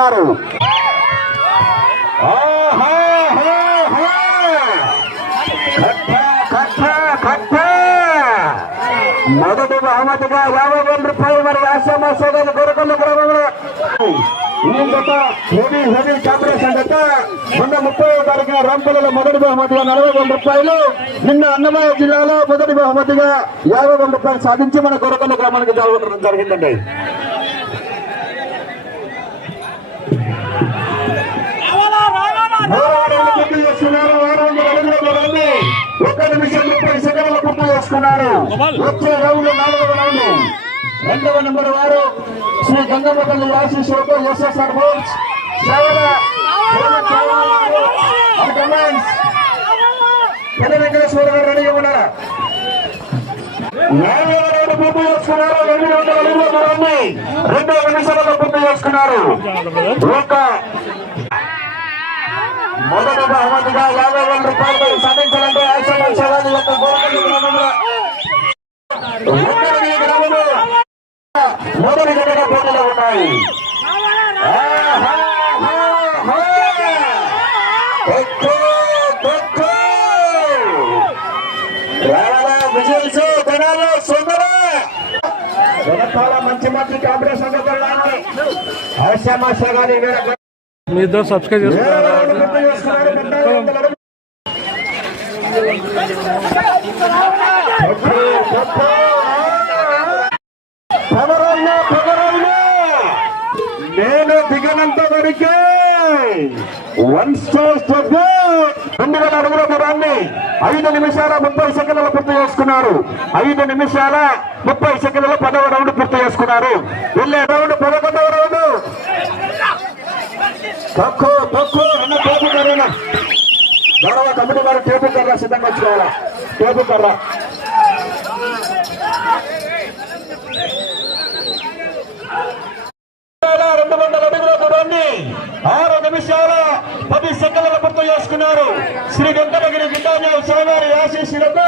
ఉన్నారు. మొదటి బహుమతిగా యాభై వేల రూపాయలు మరి ఆశ్రమ సోదరులు కొరకొండ గ్రామంలో. ఈ గత హెవీ హెవీ కాంపిటీషన్ గత మొన్న ముప్పై తారీఖున రాంపల్లిలో మొదటి బహుమతిగా నలభై వేల రూపాయలు. నిన్న అన్నమయ్య జిల్లాలో మొదటి బహుమతిగా యాభై వేల రూపాయలు సాధించి మన కొరకొండ గ్రామానికి జరగడం జరిగిందండి. చేస్తున్నారు. ఆరు వందల అడుగుల దూరాన్ని ఒక్క నిమిషం ముప్పై సెకండ్లు పూర్తి చేసుకున్నారు. వచ్చే రౌండ్ నాలుగవ రౌండ్. రెండవ నెంబర్ వారు శ్రీ గంగమ్మపల్లి ఆశీస్సులతో ఎస్ఎస్ఆర్ బోర్డ్స్ సేవల పెద్ద వెంకటేశ్వర గారు రెడీగా ఉన్నారా? నాలుగవ రౌండ్ పూర్తి చేసుకున్నారు. ఎనిమిది వందల అడుగుల రెండవ నిమిషాలలో పూర్తి చేసుకున్నారు. ఒక మొదటి బహుమతిగా యాభై వేల రూపాయలు సాధించాలంటే ఆశ్రమ సేవాది యొక్క గ్రామంలో గ్రామంలో మొదటి గడగా పోటీలో ఉన్నాయి మంచి మంచి కాంపిటీషన్ సేవాది వీర మీ ఇద్దరు సబ్స్క్రైబ్ చేసుకున్నారా? నేను దిగనంత వరకే వన్ స్టార్ రెండు వేల అడుగుల దూరాన్ని ఐదు నిమిషాల ముప్పై సెకండ్ల పూర్తి చేసుకున్నారు. ఐదు నిమిషాల ముప్పై సెకండ్ల పదవ రౌండ్ పూర్తి చేసుకున్నారు. వెళ్ళే రౌండ్ పదకొండవ రౌండ్. తక్కువ తక్కువ అన్న టేపు కర్రన? గౌరవ కమిటీ వారు టేపు కర్ర సిద్ధంగా వచ్చుకోవాలా టేపు కర్ర. రెండు వందల అడుగుల దూరాన్ని ఆరు నిమిషాల పది సెకండ్ల పూర్తి చేసుకున్నారు. శ్రీ వెంకటగిరి గిడ్డాజ స్వామివారి ఆశీస్సులకు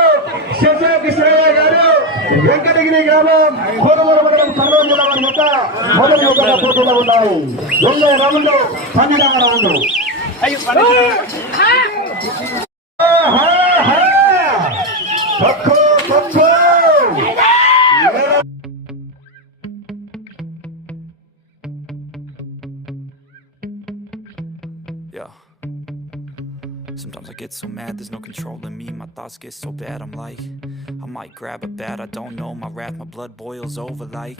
శశి కృష్ణయ్య గారు వెంకటగిరి గ్రామం కోరుమూరు మొదటి యొక్క పోటీలో ఉన్నాయి వెళ్ళే రౌండ్ పన్నెండవ రౌండ్ ఆహా, హా. తక్కువ, తక్కువ. Yeah. Sometimes I get so mad, there's no controlling me. My thoughts get so bad, I'm like, I might grab a bat, I don't know. My wrath, my blood boils over like,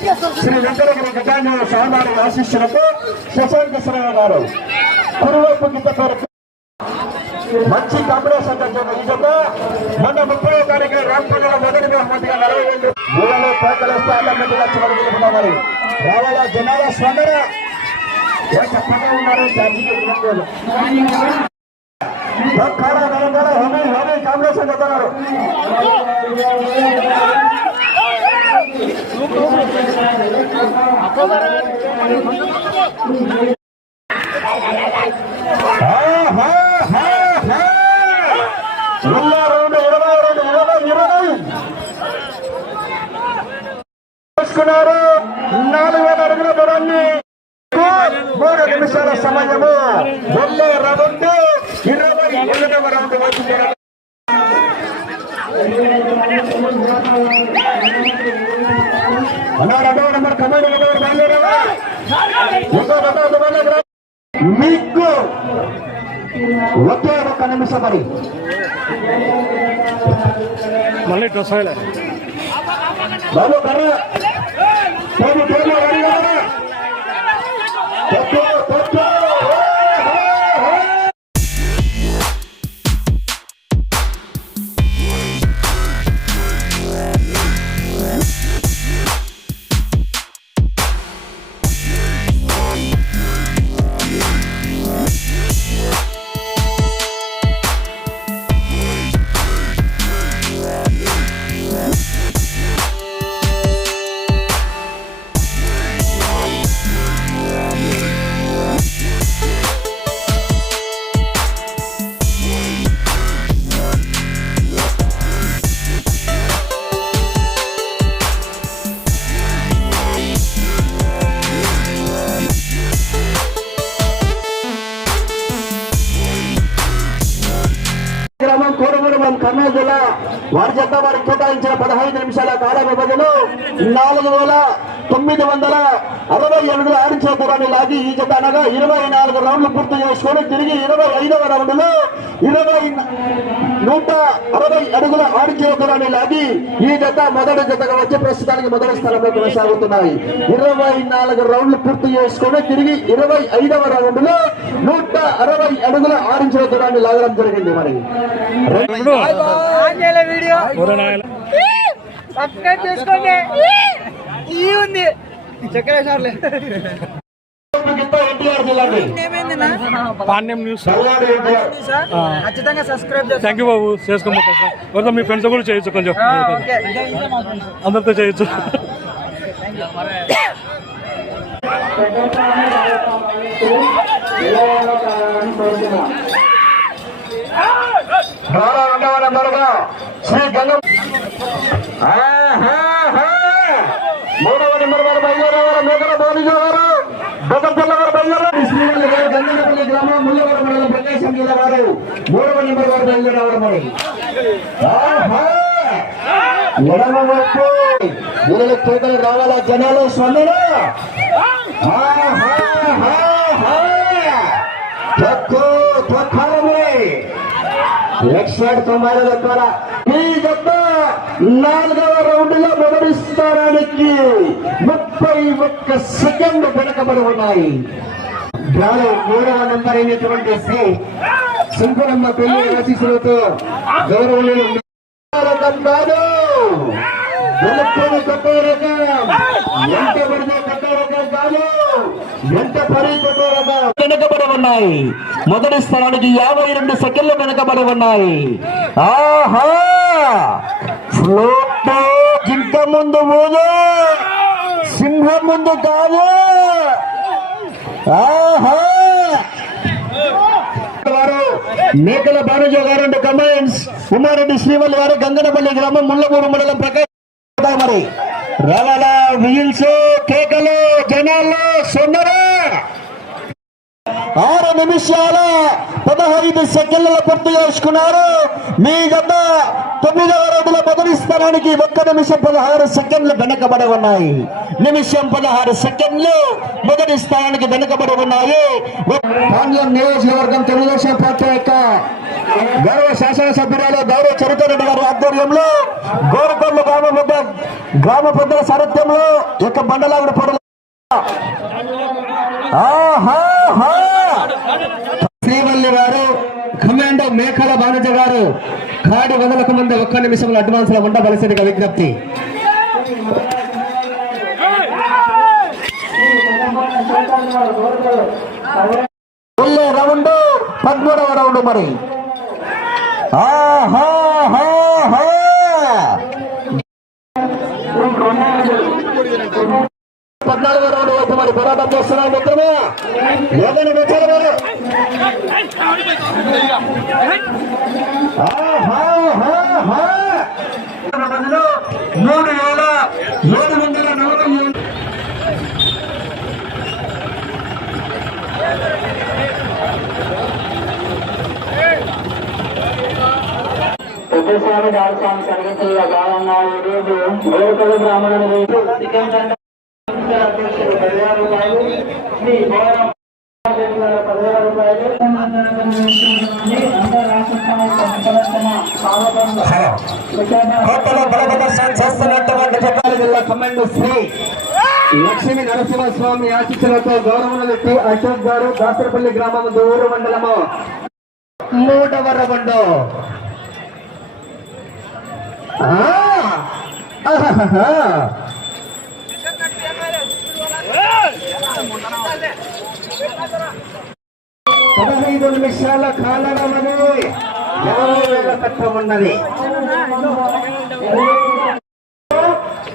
Shri Venkatagiri గజాంజన స్వామివారి ఆశిష్యులకు శశాంక శ్రేయ గారు కురువైపు గిద్ద పేరు మంచి combination జరిగిన ఈ జత మొన్న ముప్పై తారీఖు రాంపల్లిలో మొదటి బహుమతిగా నలభై వేలు మూలలో పేకలేస్తే మరి రావాలా జనాల స్పందన ఏ ఉన్నారు తెలంగాణ హోమీ హోమీ కాంగ్రెస్ చెప్తున్నారు ఇరవై నాలుగు వేల అడుగుల దూరాన్ని. మూడు నిమిషాల సమయము. వెళ్ళే రౌండ్. ఇరవై రౌండ్ వచ్చింది. మీకు ఒకే ఒక్క నిమిషం మరి. మళ్ళీ డ్రెస్ బాబు కర్ర. కర్నూలు జిల్లా వారి చేత వారికి కేటాయించిన పదహైదు నిమిషాల కాల వ్యవధిలో నాలుగు వేల తొమ్మిది వందల అరవై ఎనిమిది దూరాన్ని లాగి ఈ జత అనగా ఇరవై నాలుగు రౌండ్లు పూర్తి చేసుకొని తిరిగి ఇరవై ఐదవ రౌండ్లో ఇరవై నూట అరవై అడుగుల ఆడించిన దూరాన్ని లాగి ఈ జత మొదటి జతగా వచ్చి ప్రస్తుతానికి మొదటి స్థానంలో కొనసాగుతున్నాయి. ఇరవై నాలుగు రౌండ్లు పూర్తి చేసుకొని తిరిగి ఇరవై ఐదవ రౌండ్లో నూట అరవై అడుగుల ఆడించిన దూరాన్ని లాగడం జరిగింది మరి. సబ్స్క్రైబ్ చేసుకోండి. ఈ ఉంది. చక్కెర సార్లే. పాండ్యం న్యూస్. ఖచ్చితంగా సబ్స్క్రైబ్ చేసుకోండి థ్యాంక్ యూ బాబు. చేసుకోమ్మా కొంచెం మీ ఫ్రెండ్స్ కూడా చేయొచ్చు కొంచెం. ఓకే. అందరితో చేయొచ్చు. శ్రీ గంగం. మూడవ నెంబర్ వారు బయలుదేరేవారు మేకల బాలిజ గారు బెదంపల్ల గారు బయలుదేరారు శ్రీవల్లి గారు గంగనపల్లి గ్రామం ముల్లవరం మండలం ప్రకాశం జిల్లా వారు. మూడవ నెంబర్ వారు బయలుదేరేవారు మరి ఆహా. ఎడమ వీళ్ళ కేకలు రావాలా జనాలు స్పందన ఆహాహాహా. తక్కువ తక్కువ ఎక్సైడ్ తొంభై ద్వారా ఈ గత నాలుగవ రౌండ్లో మొదటి స్థానానికి ముప్పై ఒక్క సెకండ్ వెనకబడి ఉన్నాయి. గాలి మూడవ నెంబర్ అయినటువంటి శ్రీ శంకరమ్మ పెళ్ళి ఆశీస్సులతో గౌరవనీయులు రకం కాదు. వెనుకొని కొట్టే రకం. ఎంత పడితే కొట్టే రకం కాదు ఎంత పడి కొట్టే రకం వెనుకబడి ఉన్నాయి. మొదటి స్థానానికి యాభై రెండు సెకండ్లు వెనుకబడి ఉన్నాయి. ఆహా! జింక ముందు ఊదు. సింహం ముందు కాదు. ఆహా! మేకల బానుజ గారు అండ్ కమాండ్స్ ఉమారెడ్డి శ్రీవల్ గారు గంగనపల్లి గ్రామం ముల్లమూరు మండలం ప్రకాశం. మరి రవాల వీల్స్ కేకలు జనాలు సుందరం ఆరు నిమిషాల పదహైదు సెకండ్ల పూర్తి చేసుకున్నారు. మీ గత తొమ్మిదవ రోజుల మొదటి స్థానానికి ఒక్క నిమిషం పదహారు సెకండ్లు వెనకబడి ఉన్నాయి. నిమిషం పదహారు సెకండ్లు మొదటి స్థానానికి వెనకబడి ఉన్నాయి. పాండ్యం నియోజకవర్గం తెలుగుదేశం పార్టీ యొక్క గౌరవ శాసనసభ్యురాలు గౌరవ చరిత్రెడ్డి గారి ఆధ్వర్యంలో గోరకొండ గ్రామ పెద్ద గ్రామ పెద్దల సారథ్యంలో యొక్క బండలాగుడు పొడలు ఆహాహా. శ్రీవల్లి గారు కమాండో మేకల ఉన్నారు కాడి వదలకు ముందు ఒక్క నిమిషంలో అడ్వాన్స్లో ఉండవలసిందిగా విజ్ఞప్తి. రౌండ్ పదమూడవ రౌండ్ మరి ఆహాహాహా. పద్నాలుగో రౌండ్ పోరాటం చేస్తున్నారు మిత్రమే? ఏదైనా మిత్రులు గారు మూడు. వేల ఏడు వందల నలభై ఏడు ప్రతిసారి దాల్చాం సంగతుల్లో భాగంగా ఈరోజు గోరకల గ్రామంలో అధ్యక్షులు పదివేల రూపాయలు శ్రీ గౌరవ పదివేల రూపాయలు కోటలో బల చేస్తున్నటువంటి చెప్పాలి జిల్లా కమాండ్ శ్రీ లక్ష్మీ నరసింహస్వామి ఆశీస్సులతో గౌరవనెత్తి అశోక్ గారు దాసరపల్లి గ్రామం దూరు మండలము. మూడవ రౌండ్. ఆ, పదహైదు నిమిషాల కాలనమని ఇరవై వేల తత్వం ఉన్నది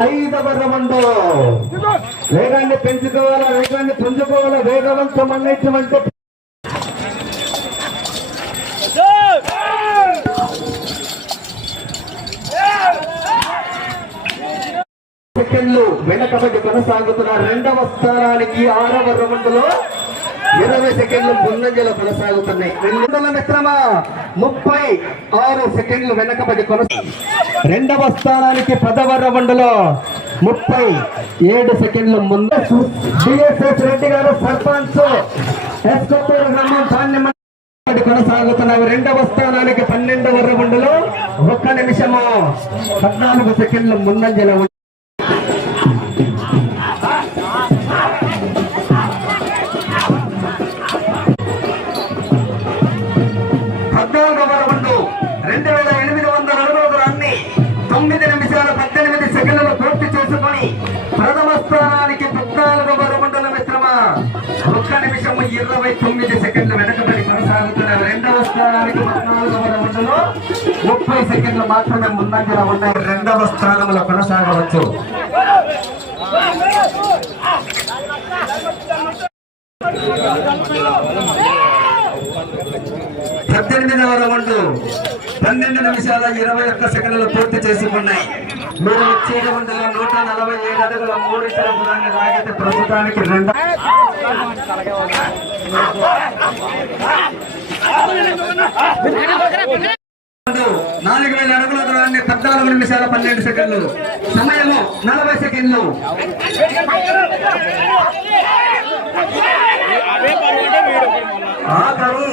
ఐదవ రౌండ్. వేగాన్ని పెంచుకోవాలా వేగాన్ని పుంజుకోవాలా వేగవంతం అన్నిటివంటే సెకండ్లు వెనకబడి కొనసాగుతున్న రెండవ స్థానానికి ఆరవ రౌండ్లో ఇరవై సెకండ్లు ముందంజలో కొనసాగుతున్నాయి. రెండు మిత్రమా ముప్పై ఆరు సెకండ్లు వెనకబడి కొనసాగు రెండవ స్థానానికి పదవ రౌండ్లో ముప్పై ఏడు సెకండ్లు ముందు డిఎస్ఎస్ రెడ్డి గారు సర్పంచ్. ఎస్కొత్తూరు గ్రామం ధాన్యం రెండవ స్థానానికి పన్నెండవ రౌండ్లో ఒక్క నిమిషము పద్నాలుగు సెకండ్లు ముందంజలో ఇరవై తొమ్మిది సెకండ్లు వెనకబడి కొనసాగుతున్న రెండవ స్థానానికి పద్నాలుగవ రౌండ్లో ముప్పై సెకండ్లు మాత్రమే ముందంగా ఉన్నాయి రెండవ స్థానంలో కొనసాగవచ్చు. పద్దెనిమిదవ రౌండ్ పన్నెండు నిమిషాల ఇరవై ఒక్క సెకండ్లు పూర్తి చేసి ఉన్నాయి మీరు వచ్చే రౌండ్లో నూట నలభై ఏడు అడుగుల మూడు ఇతర దూరాన్ని లాగితే ప్రభుత్వానికి రెండు. నాలుగు వేల అడుగుల దూరాన్ని పద్నాలుగు నిమిషాల పన్నెండు సెకండ్లు. సమయము నలభై సెకండ్లు. ఆఖరు.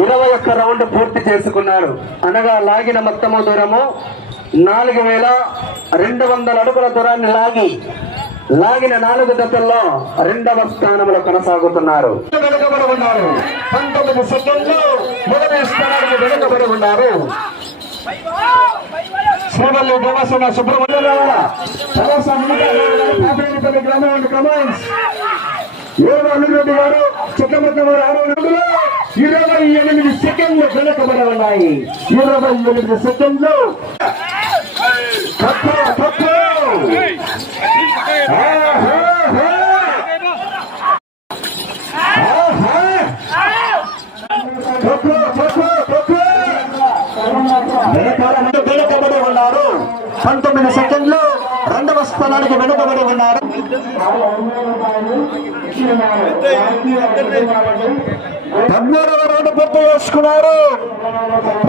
ఇరవై ఒక్క రౌండ్ పూర్తి చేసుకున్నారు. అనగా లాగిన మొత్తము దూరము నాలుగు వేల రెండు వందల అడుగుల దూరాన్ని లాగి లాగిన నాలుగు దశల్లో రెండవ స్థానంలో కొనసాగుతున్నారు. వెనుకబడి ఉన్నారు. పంతొమ్మిది సెకండ్లు మొదటి స్థానానికి వెనుకబడి ఉన్నారు. శ్రీవల్లి దేవసేన సుబ్రహ్మణ్యం గ్రామం కమాండ్స్ ఏడు అల్లురెడ్డి గారు చిక్కమక్క వారు ఆరు ఇరవై ఎనిమిది సెకండ్లు వెనకబడి ఉన్నాయి ఇరవై ఎనిమిది సెకండ్లు తక్కువ, తక్కువ. ఆహా, ఆహా. తక్కువ, తక్కువ, తక్కువ. వెనకాల నుండి వెనుకబడి ఉన్నారు పంతొమ్మిది సెకండ్లు రెండవ స్థానానికి వెనుకబడి ఉన్నారు పద్మూడవ రౌండ్ పూర్తి చేసుకున్నారు.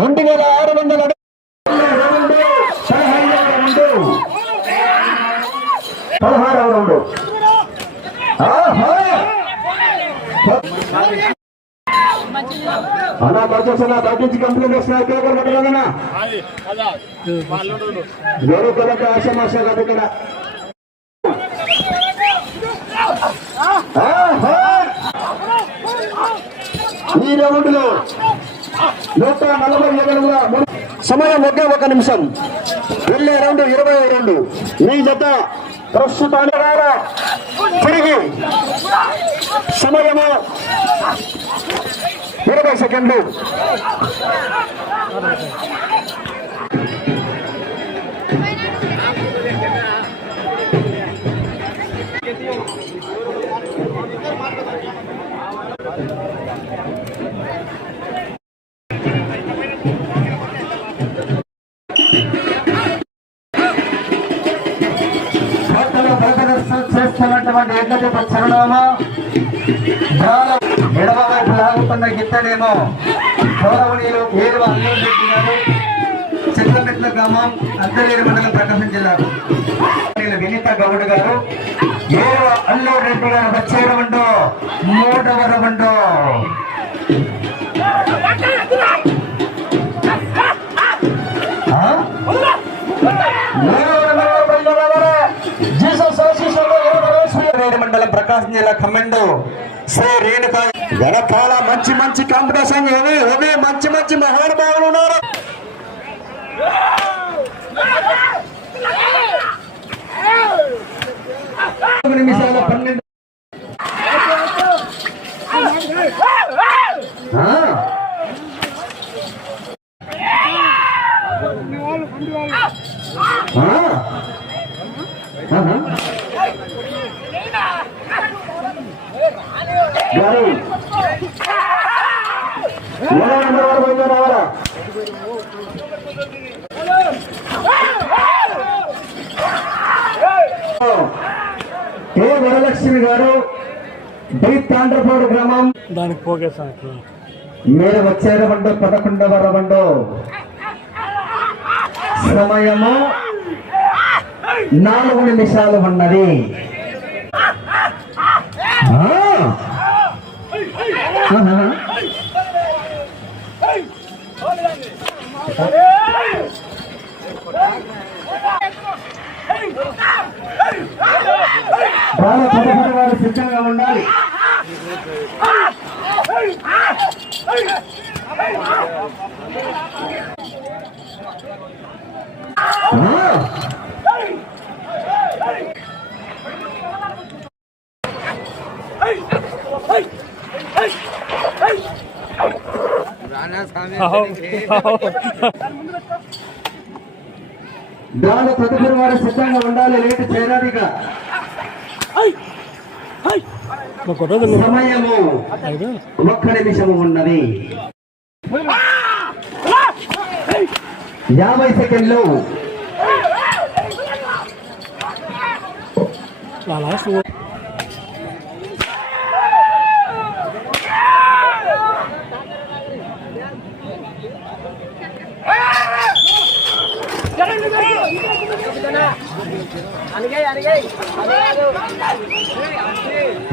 రెండు వేల ఆరు వందల పదహారవ రౌండ్! అన్నా దయచేసి తగ్గించి కంప్లైంట్ వస్తున్నాయి ఎవరు కనుక కాదు! ఈ రౌండ్లో నూట నలభై ఏడుగా సమయం ఒకే ఒక నిమిషం. వెళ్ళే రౌండ్ ఇరవై రెండు. మీ జత ప్రస్తుతాన్ని తిరిగి. సమయము ఇరవై సెకండ్లు. గౌడ్ గారు ఏడవ అల్లూరు రెడ్డి గారు వచ్చేయడం ఉండో మూడవ రౌండు మండలం ప్రకాశం జిల్లా కమెండు శ్రీ రేణుకా వెనకాల మంచి మంచి కాంపిటీషన్ ఏమి ఏమి మంచి మంచి మహానుభావులు ఉన్నారు. నిమిషాల పన్నెండు ఆ? ఆ? ఆహా. గారు వరలక్ష్మి గారు బై తాండ్రపాడు గ్రామం. దానికి ఇక్కడ మీరు వచ్చేది వండు పదకొండవ రవండు సమయము నాలుగు నిమిషాలు ఉన్నది ఆ. ఆహా. బాగా పదకొండు వారు సిద్ధంగా ఉండాలి. దాని తదుపరి వారు సిద్ధంగా ఉండాలి లేట్ చేయరాదిగా. ఒక రోజు సమయము ఒక్క నిమిషము ఉన్నది యాభై సెకండ్లు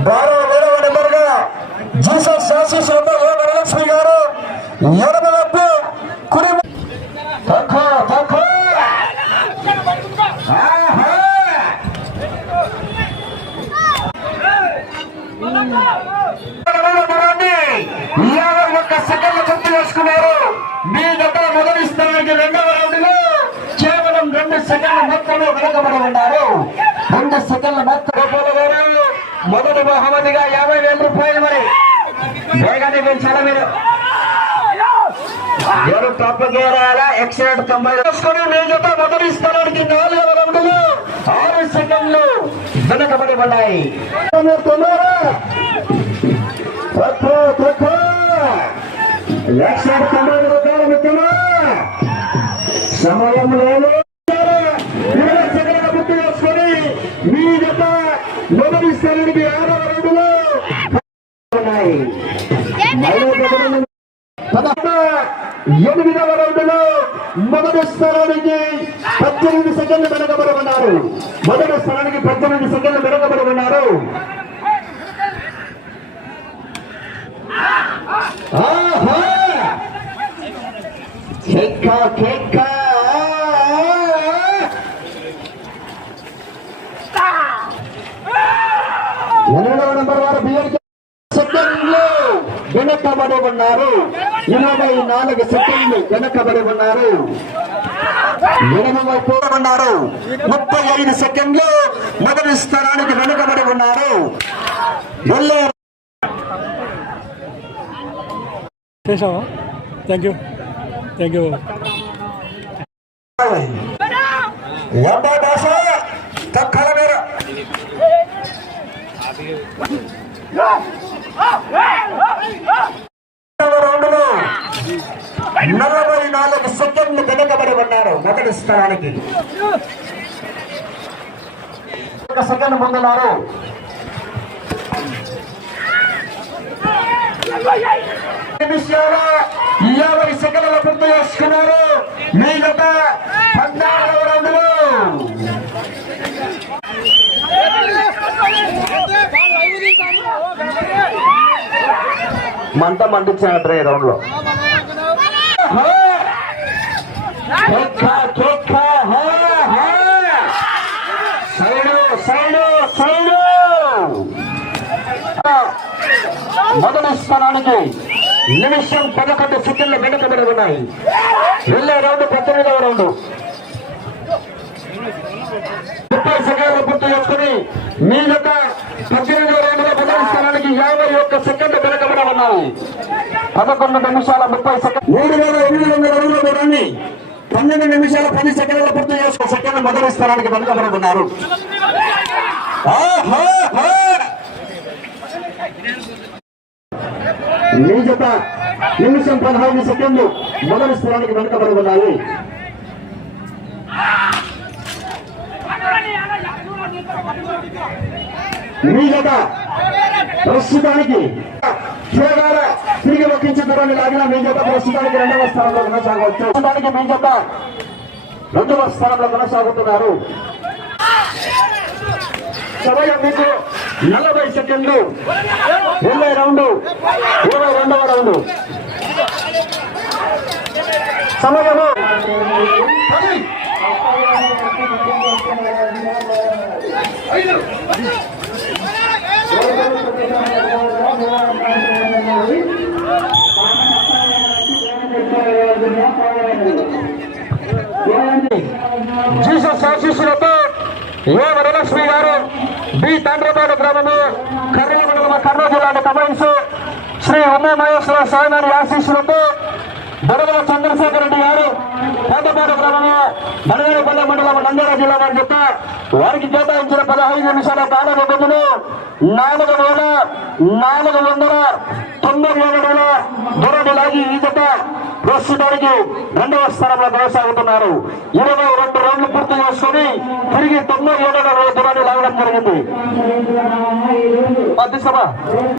బారో ఏడవ నెంబర్గా జీసస్ శాసీస్ వరలక్ష్మి గారు ఎడమ వైపు కుడి తక్కువ తక్కువ ఆహా! యాభై ఒక్క సెకండ్లు పూర్తి చేసుకున్నారు మీ దగ్గర మొదటి స్థానానికి రెండవ రౌండ్లో కేవలం రెండు సెకండ్ల మొత్తంలో వెనకబడి ఉన్నారు రెండు సెకండ్ల మొత్తం గోపాల గారు మొదటి బహుమతిగా యాభై వేల రూపాయలు మరి. వేగా పెంచాలా మీరు? ఎవరు తప్పు ఎక్సలెంట్ తొంభై చేసుకుని మీ జత మొదటి స్థలానికి నాలుగు రౌండ్లు ఆరు సెకండ్లు వెనకబడి ఉన్నాయి. సమయం లేదు ఇరవై సెకండ్ల గుర్తు చేసుకొని మీ జత మొదటి స్థానానికి ఆరవ రౌండ్లో ఎనిమిదవ రౌండ్లో మొదటి స్థానానికి పద్దెనిమిది సెకండ్లు వెనకబడి ఉన్నారు మొదటి స్థానానికి పద్దెనిమిది సెకండ్లు వెనకబడి ఉన్నారు ఆహా! కేక్ కేక ఎనిమిదవ నెంబర్ వారు బియ్యం సెకండ్లు వెనకబడి ఉన్నారు. ఇరవై నాలుగు సెకండ్లు వెనకబడి ఉన్నారు. ఉన్నారు. ముప్పై ఐదు సెకండ్లు మొదటి స్థానానికి వెనుకబడి ఉన్నారు. థ్యాంక్ యూ థ్యాంక్ యూ ఎంబా దాస తక్కల మేర రౌండ్లో నలభై నాలుగు సెకండ్లు వెనకబడి ఉన్నారు మొదటి ఒక సెకండ్ ముందున్నారు. నిమిషాల యాభై సెకండ్ల పూర్తి చేసుకున్నారు. మీ జత పద్నాలుగవ రౌండ్లో. మంట మంటించాడు ఈ రౌండ్ మొదటి స్థానానికి నిమిషం పదకొండు సెకండ్లు వెనుకబడి ఉన్నాయి. వెళ్ళే రౌండ్ పద్దెనిమిదవ రౌండ్. ముప్పై సెకండ్లు పూర్తి చేసుకుని మీ యొక్క పద్దెనిమిదవ రౌండ్లో మొదటి స్థానానికి యాభై ఒక్క సెకండ్ వెనుకబడి ఉన్నాయి. పదకొండు నిమిషాల ముప్పై సెకండ్ మూడు వేల ఎనిమిది వందల అడుగుల దూరాన్ని పన్నెండు నిమిషాల పది సెకండ్ల పూర్తి చేసుకుని సెకండ్ మొదటి స్థానానికి వెనుకబడి ఉన్నారు. ఆహా, నీ మీ జత నిమిషం పదహారు సెకండ్లు మొదటి స్థానానికి వెనుకబడి ఉన్నాయి. మీ జత ప్రస్తుతానికి కేవల తిరిగి ఒక్కించిన దూరాన్ని లాగిన మీ జత ప్రస్తుతానికి రెండవ స్థానంలో కొనసాగవచ్చు. ప్రస్తుతానికి మీ జత రెండవ స్థానంలో కొనసాగుతున్నారు. సమయం మీకు నలభై సెకండ్లు. ఇరవై రౌండ్. ఇరవై రెండవ రౌండ్. సమయము. జీసస్ ఆశీస్సులతో ఏ వరలక్ష్మి తండ్రపాడు గ్రామము కర్నూలు మండలం కర్నూలు జిల్లా కమెంట్స్ శ్రీ ఉమ్మ మహేశ్వర స్వామి వారి ఆశీస్సులతో బుడగల చంద్రశేఖర రెడ్డి గారు కోటపాడు గ్రామము బనగానపల్లె మండలం నంద్యాల జిల్లా వారి జత వారికి కేటాయించిన పదహైదు నిమిషాల కాల వ్యవధిలో నాలుగు వేల నాలుగు వందల తొంభై ఏడు వేల దూరాన్ని లాగి ఈ జత ప్రస్తుతానికి రెండవ స్థానంలో కొనసాగుతున్నారు. ఇరవై రెండు రౌండ్లు పూర్తి చేసుకుని తిరిగి తొంభై ఏడవ దూరాన్ని లాగడం జరిగింది. అధ్యక్షమా